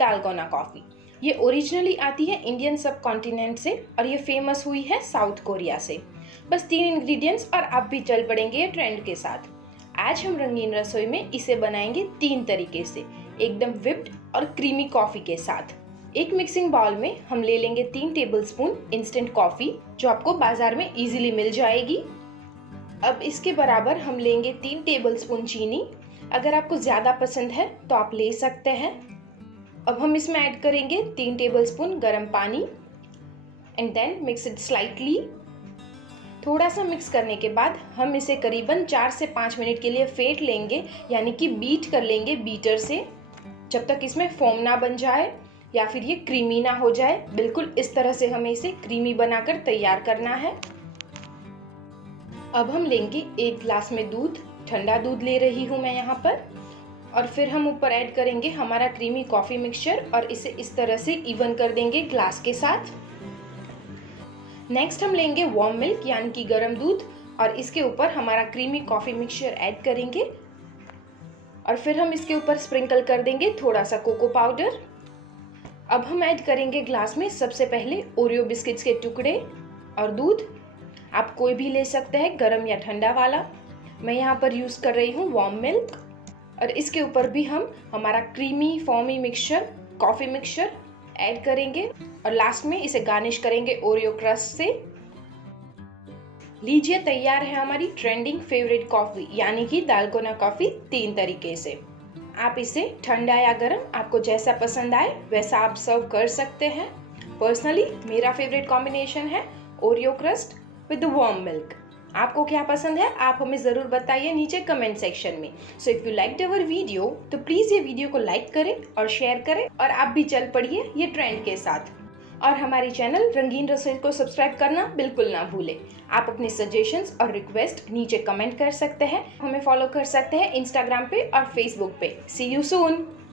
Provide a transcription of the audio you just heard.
दालगोना coffee. ये originally आती है इंडियन सब कॉन्टिनेंट से और ये फेमस हुई है साउथ कोरिया से। बस 3 इंग्रेडिएंट्स और आप भी चल पड़ेंगे ये ट्रेंड के साथ। आज हम रंगीन रसोई में इसे बनाएंगे 3 तरीके से, एकदम व्हिप्ड और क्रीमी कॉफ़ी के साथ। एक मिक्सिंग बाउल में हम ले लेंगे 3 टेबलस्पून इंस्टेंट कॉफ़ी, जो आपको बाजार में इजीली मिल जाएगी। अब इसके बराबर हम लेंगे 3 टेबलस्पून चीनी। अगर आपको ज़्यादा पसंद है तो आप ले सकते हैं। अब हम इसमें ऐड करेंगे 3 टेबलस्पून गर्म पानी and then mix it slightly. थोड़ा सा मिक्स करने के बाद हम इसे करीबन 4 से 5 मिनट के लिए फेंट लेंगे, यानी कि बीट कर लेंगे बीटर से, जब तक इसमें फोम ना बन जाए या फिर ये क्रीमी ना हो जाए। बिल्कुल इस तरह से हमें इसे क्रीमी बनाकर तैयार करना है। अब हम लेंगे 1 ग्लास में दूध, ठंडा दूध ले रही हूँ मैं यहाँ पर, और फिर हम ऊपर ऐड करेंगे हमारा क्रीमी कॉफ़ी मिक्सचर और इसे इस तरह से इवन कर देंगे ग्लास के साथ। नेक्स्ट हम लेंगे वार्म मिल्क यानी कि गर्म दूध और इसके ऊपर हमारा क्रीमी कॉफ़ी मिक्सचर ऐड करेंगे और फिर हम इसके ऊपर स्प्रिंकल कर देंगे थोड़ा सा कोको पाउडर। अब हम ऐड करेंगे ग्लास में सबसे पहले ओरियो बिस्किट्स के टुकड़े और दूध। आप कोई भी ले सकते हैं, गर्म या ठंडा वाला। मैं यहाँ पर यूज़ कर रही हूँ वार्म मिल्क। और इसके ऊपर भी हम हमारा creamy foamy mixture coffee mixture add करेंगे और लास्ट में इसे गार्निश करेंगे ओरियो क्रस्ट से। लीजिए, तैयार है हमारी ट्रेंडिंग फेवरेट कॉफ़ी यानी कि दालगोना कॉफ़ी 3 तरीके से। आप इसे ठंडा या गर्म, आपको जैसा पसंद आए वैसा आप सर्व कर सकते हैं। पर्सनली मेरा फेवरेट कॉम्बिनेशन है Oreo crust with the warm milk. आपको क्या पसंद है आप हमें ज़रूर बताइए नीचे कमेंट सेक्शन में। So if you liked our video तो प्लीज़ ये वीडियो को लाइक करें और शेयर करें और आप भी चल पड़िए ये ट्रेंड के साथ। और हमारी चैनल रंगीन रसोई को सब्सक्राइब करना बिल्कुल ना भूलें। आप अपने सजेशंस और रिक्वेस्ट नीचे कमेंट कर सकते हैं। हमें फॉलो कर सकते हैं इंस्टाग्राम पे और फेसबुक पे। सी यू सून।